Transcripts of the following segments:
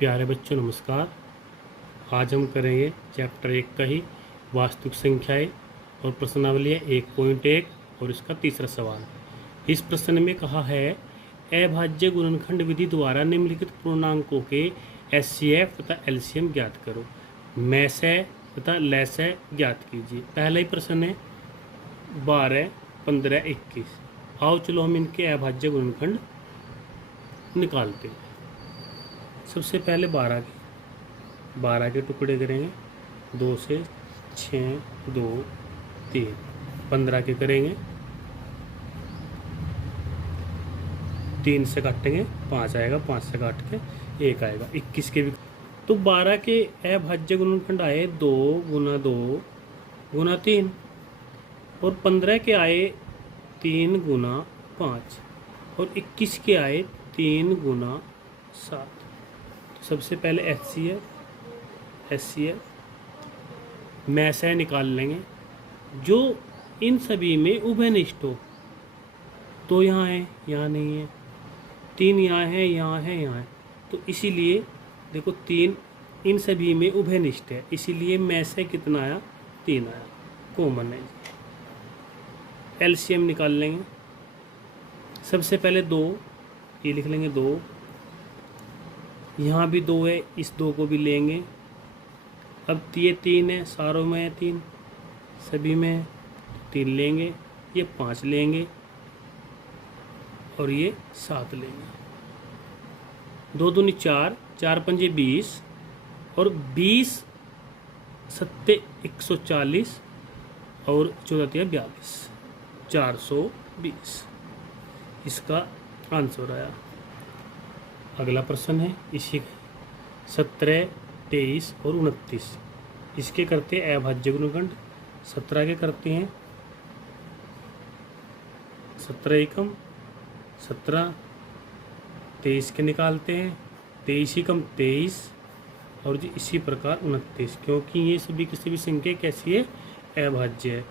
प्यारे बच्चों नमस्कार। आज हम करेंगे चैप्टर 1 का ही वास्तविक संख्याएं और प्रश्नावली 1.1 और इसका तीसरा सवाल। इस प्रश्न में कहा है अभाज्य गुणनखंड विधि द्वारा निम्नलिखित पूर्णांकों के एचसीएफ तथा एलसीएम ज्ञात करो। मैसे तथा लैसे ज्ञात कीजिए। पहला ही प्रश्न है 12, 15, 21। आओ चलो हम इनके अभाज्य गुणनखंड निकालते हैं। सबसे पहले 12 के टुकड़े करेंगे। 2 से 6, 2, 3। 15 के करेंगे। 3 से काटेंगे 5 आएगा, 5 से काट के 1 आएगा। 21 के भी तो 12 के अभाज्य गुणनखंड आए 2 गुना 2 गुना 3 और 15 के आए 3 गुना 5 और 21 के आए 3 गुना 7। सबसे पहले एचसीएफ में से निकाल लेंगे जो इन सभी में उभयनिष्ठ हो। तो यहाँ है, यहाँ नहीं है। 3 यहाँ है, यहाँ है, यहाँ है। तो इसीलिए देखो 3 इन सभी में उभयनिष्ठ है, इसीलिए में से कितना आया? 3 आया, कॉमन है। एलसीएम निकाल लेंगे। सबसे पहले 2, ये लिख लेंगे 2। यहाँ भी 2 है, इस 2 को भी लेंगे। अब ये 3 है, सारों में है 3, सभी में 3 लेंगे। ये 5 लेंगे और ये 7 लेंगे। 2 दूनी 4, 4 पंजे 20 और 20 सत्ते 140 और 14 42, 420 इसका आंसर आया। अगला प्रश्न है इसी 17, 23 और 29। इसके करते हैं अभाज्य गुणनखंड। 17 के करते हैं 17 एकम 17। 23 के निकालते हैं 23 एकम 23 और जी इसी प्रकार 29, क्योंकि ये सभी किसी भी संख्या कैसी है? अभाज्य है।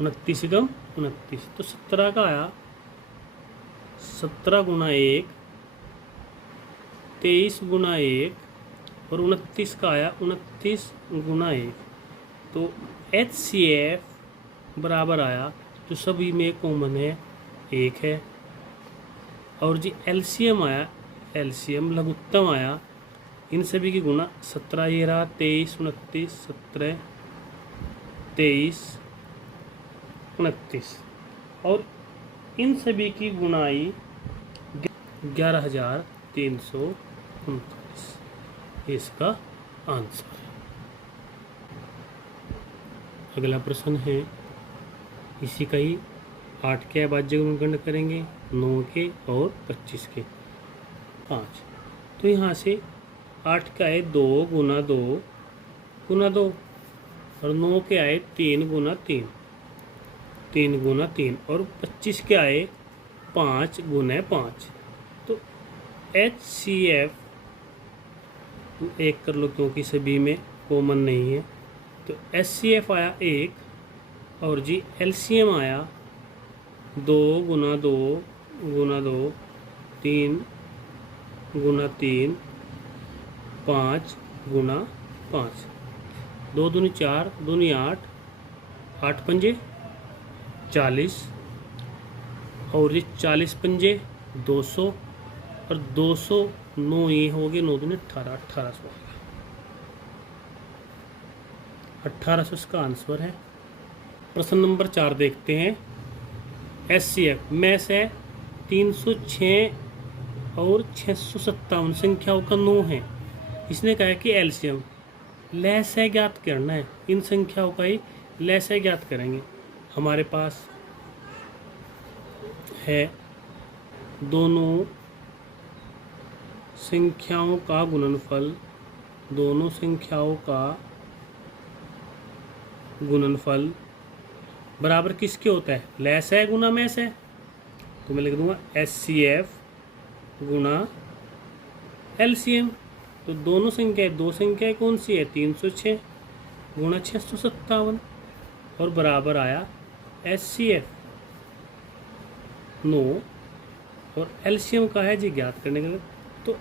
29 एकम 29। तो 17 का आया 17 गुना 1, 23 गुना 1 और 29 का आया 29 गुना 1। तो एचसीएफ बराबर आया, जो सभी में कॉमन है 1 है। और जी एलसीएम आया, एलसीएम लघुत्तम आया, इन सभी की गुना 17 ये रहा, 23, 29, 17, 23, 29 और इन सभी की गुणाई 11,339 इसका आंसर है। अगला प्रश्न है इसी का ही 8 के अभाज्य गुणनखंड करेंगे, 9 के और 25 के 5। तो यहाँ से 8 के आए 2 गुना 2 गुना 2 और 9 के आए 3 गुना 3, 3 गुना 3 और 25 के आए 5 गुना 5। तो एचसीएफ 1 कर लो क्योंकि सभी में कॉमन नहीं है। तो एचसीएफ आया 1 और जी एलसीएम आया 2 गुना 2 गुना 2, 3 गुना 3, 5 गुना 5। 2 दूनी 4, दूनी 8, 8 पंजे 40 और ये 40 पंजे 200 और 209 ये हो गए, 9 दूनी 18, 1800 हो गया। 1800 इसका आंसर है। प्रश्न नंबर 4 देखते हैं। एचसीएफ में से 306 और 657 संख्याओं का 9 है। इसने कहा कि एलसीएम लैसे ज्ञात करना है। इन संख्याओं का ही लैसे ज्ञात करेंगे। हमारे पास है दोनों संख्याओं का गुणनफल, दोनों संख्याओं का गुणनफल बराबर किसके होता है? लैस है गुना में से। तो मैं लिख दूंगा एचसीएफ गुना एलसीएम। तो दोनों संख्याएं, दो संख्याएं कौन सी है? 306 गुना 657 और बराबर आया एचसीएफ 9 और एलसीएम का है जी ज्ञात करने के लिए। तो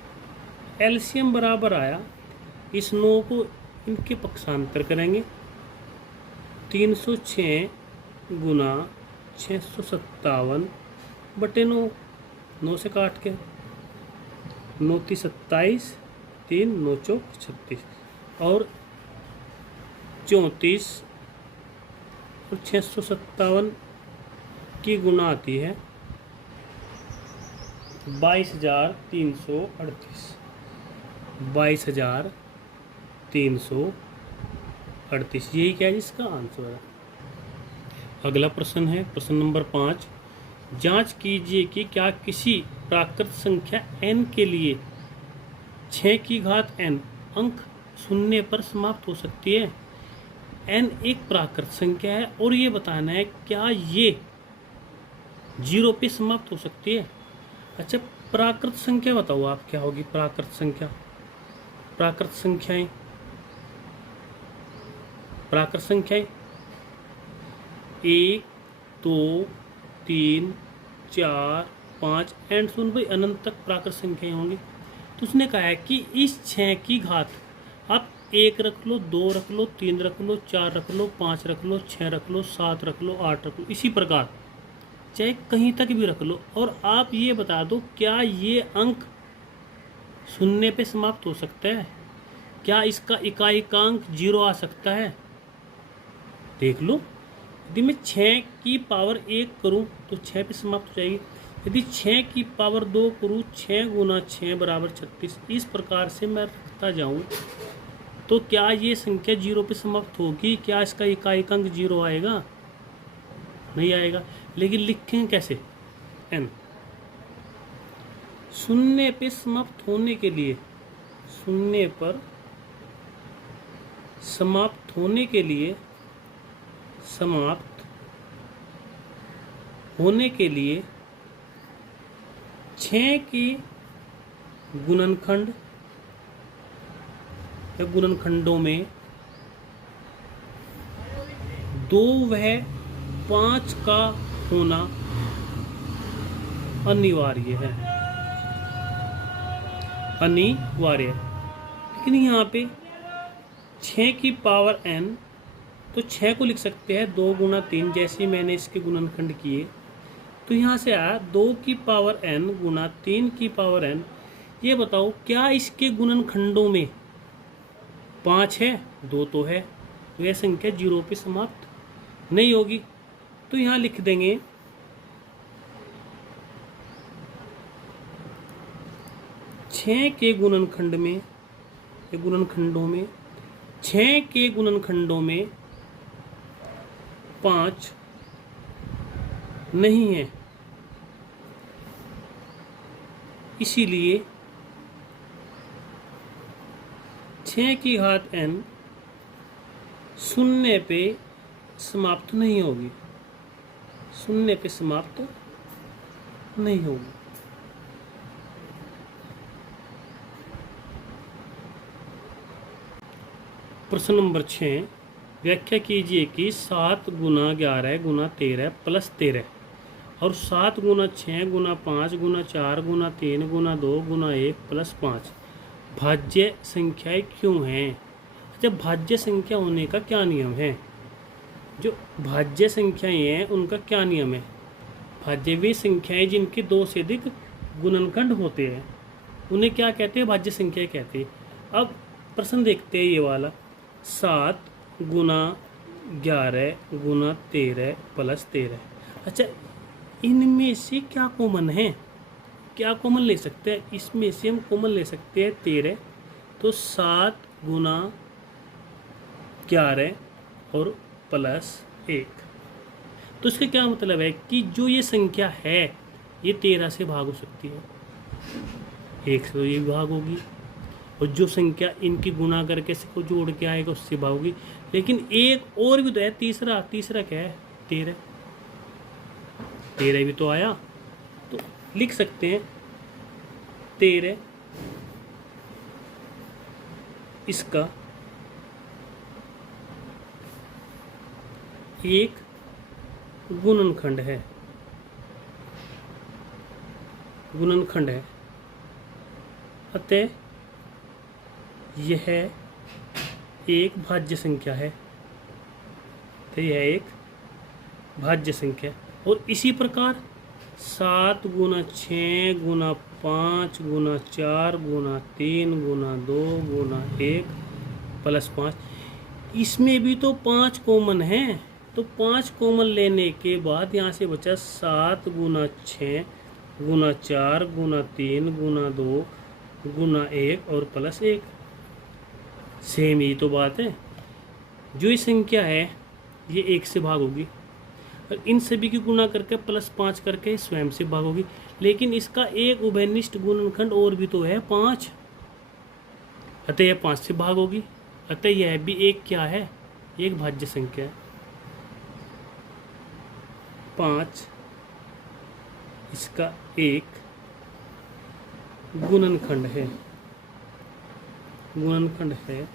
एलसीएम बराबर आया, इस 9 को इनके पक्षांतर करेंगे, 306 गुना 657 बटे 9, 9 से काट के 9 × 27, 3 9 × 36 और 34 और 657 की गुना आती है 22,338, 22,338, यही क्या है जिसका आंसर है। अगला प्रश्न है प्रश्न नंबर 5, जांच कीजिए कि क्या किसी प्राकृत संख्या n के लिए 6 की घात n अंक शून्य पर समाप्त हो सकती है। n एक प्राकृत संख्या है और ये बताना है क्या ये 0 पे समाप्त हो सकती है। अच्छा, प्राकृत संख्या बताओ आप क्या होगी प्राकृत संख्या। प्राकृत संख्याएं 1 2 3 4 5 एंड सुन भाई अनंत तक प्राकृत संख्याएं होंगी। तो उसने कहा है कि इस 6 की घात आप 1 रख लो, 2 रख लो, 3 रख लो, 4 रख लो, 5 रख लो, 6 रख लो, 7 रख लो, 8 रख लो, इसी प्रकार चाहे कहीं तक भी रख लो। और आप ये बता दो क्या ये अंक शून्य पे समाप्त हो सकता है, क्या इसका इकाइकांक 0 आ सकता है। देख लो, यदि मैं 6 की पावर 1 करूं तो 6 पे समाप्त हो जाएगी। यदि 6 की पावर 2 करूं, 6 गुना 6 बराबर 36, इस प्रकार से मैं रखता जाऊं तो क्या ये संख्या 0 पे समाप्त होगी, क्या इसका इकाइकांक 0 आएगा, नहीं आएगा। लेकिन लिखें कैसे, n शून्य पे समाप्त होने के लिए, शून्य पर समाप्त होने के लिए, समाप्त होने के लिए 6 की गुणनखंड या गुणनखंडों में 2 वह 5 का होना अनिवार्य है, अनिवार्य। लेकिन यहाँ पे 6 की पावर n, तो 6 को लिख सकते हैं 2 गुना 3, जैसे मैंने इसके गुणनखंड किए तो यहाँ से आया 2 की पावर n गुना 3 की पावर n। ये बताओ क्या इसके गुणनखंडों में 5 है, 2 तो है, तो यह संख्या 0 पे समाप्त नहीं होगी। तो यहाँ लिख देंगे 6 के गुणनखंड में या गुणनखंडों में 6 के गुणनखंडों में 5 नहीं है, इसीलिए 6 की घात n शून्य पे समाप्त नहीं होगी, शून्य पे समाप्त नहीं होगी। प्रश्न नंबर 6, व्याख्या कीजिए कि 7 गुना 11 गुना 13 प्लस 13 और 7 गुना 6 गुना 5 गुना 4 गुना 3 गुना 2 गुना 1 प्लस 5 भाज्य संख्याएं क्यों हैं। जब भाज्य संख्या होने का क्या नियम है, जो भाज्य संख्याएं हैं उनका क्या नियम है। भाज्य वे संख्याएं जिनके 2 से अधिक गुणनखंड होते हैं उन्हें क्या कहते हैं, भाज्य संख्या कहते हैं। अब प्रश्न देखते हैं ये वाला, 7 गुना 11 गुना 13 प्लस 13। अच्छा, इनमें से क्या कॉमन है, क्या कॉमन ले सकते हैं, इसमें से हम कॉमन ले सकते हैं 13, तो 7 गुना 11 और प्लस 1। तो इसका क्या मतलब है कि जो ये संख्या है ये 13 से भाग हो सकती है, 1 से तो ये भाग होगी, और जो संख्या इनकी गुणा करके इसको जोड़ के आएगा उससे भाग होगी। लेकिन एक और भी तो है, तीसरा क्या है, 13 भी तो आया। तो लिख सकते हैं 13 इसका एक गुणनखंड है, अतः यह एक भाज्य संख्या है, तो यह एक भाज्य संख्या। और इसी प्रकार 7 गुना 6 गुना 5 गुना 4 गुना 3 गुना 2 गुना 1 प्लस 5, इसमें भी तो 5 कॉमन है। तो 5 कॉमन लेने के बाद यहाँ से बचा 7 गुना 6 गुना 4 गुना 3 गुना 2 गुना 1 और प्लस 1। सेम ही तो बात है। जो ये संख्या है ये 1 से भाग होगी और इन सभी की गुणा करके प्लस 5 करके स्वयं से भाग होगी। लेकिन इसका एक उभयनिष्ठ गुणनखंड और भी तो है 5, अतः यह 5 से भाग होगी। अतः यह भी एक क्या है, एक भाज्य संख्या है। 5 इसका एक गुणनखंड है, गुणनखंड है।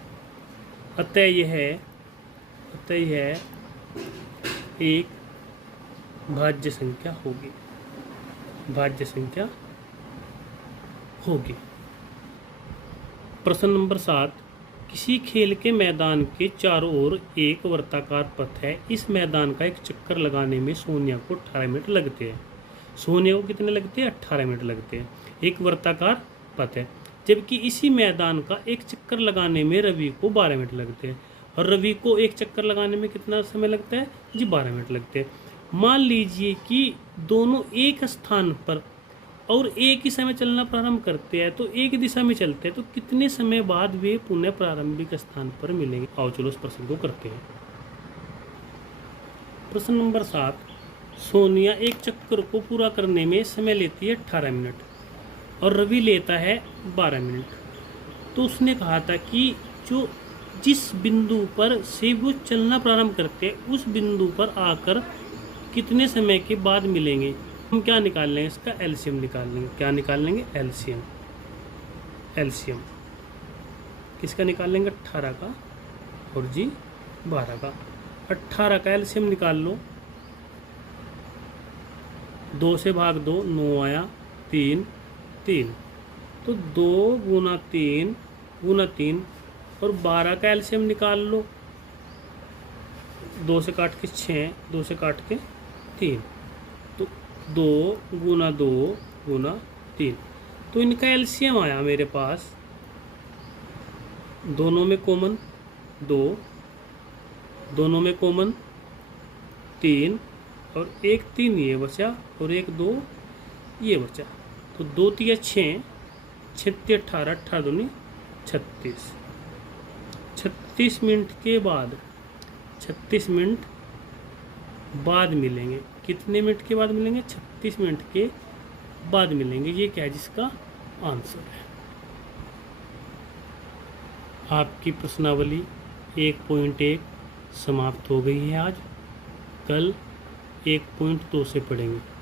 अतः यह एक भाज्य संख्या होगी, भाज्य संख्या होगी। प्रश्न नंबर 7, किसी खेल के मैदान के चारों ओर एक वर्ताकार पथ है। इस मैदान का एक चक्कर लगाने में सोनिया को 18 मिनट लगते हैं। सोनिया को कितने लगते हैं? 18 मिनट लगते हैं। एक वर्ताकार पथ है, जबकि इसी मैदान का एक चक्कर लगाने में रवि को 12 मिनट लगते हैं। और रवि को एक चक्कर लगाने में कितना समय लगता है जी? 12 मिनट लगते हैं। मान लीजिए कि दोनों एक स्थान पर और एक ही समय चलना प्रारंभ करते हैं, तो एक दिशा में चलते हैं, तो कितने समय बाद वे पुनः प्रारंभिक स्थान पर मिलेंगे? आओ चलो इस प्रश्न को करते हैं। प्रश्न नंबर 7, सोनिया एक चक्कर को पूरा करने में समय लेती है 18 मिनट और रवि लेता है 12 मिनट। तो उसने कहा था कि जो जिस बिंदु पर से वो चलना प्रारंभ करते हैं उस बिंदु पर आकर कितने समय के बाद मिलेंगे। हम क्या निकाल लेंगे? इसका एलसीएम निकाल लेंगे। क्या निकाल लेंगे? एलसीएम। एलसीएम किसका निकाल लेंगे? 18 का और जी 12 का। 18 का एलसीएम निकाल लो। 2 से भाग दो, 9 आया, 3 3, तो 2 गुना 3 गुना 3 और 12 का एलसीएम निकाल लो। 2 से काट के 6, 2 से काट के 3, तो 2 गुना 2 गुना 3, तो इनका एलसीएम आया मेरे पास। दोनों में कॉमन 2, दोनों में कॉमन 3 और एक 3 ये बचा और एक 2 ये बचा। तो 2 3 6, 6 18, 18 दूनी 36। 36 मिनट के बाद, 36 मिनट बाद मिलेंगे। कितने मिनट के बाद मिलेंगे? 36 मिनट के बाद मिलेंगे। ये क्या है? जिसका आंसर है। आपकी प्रश्नावली 1.1 समाप्त हो गई है आज। कल 1.2 से पढ़ेंगे।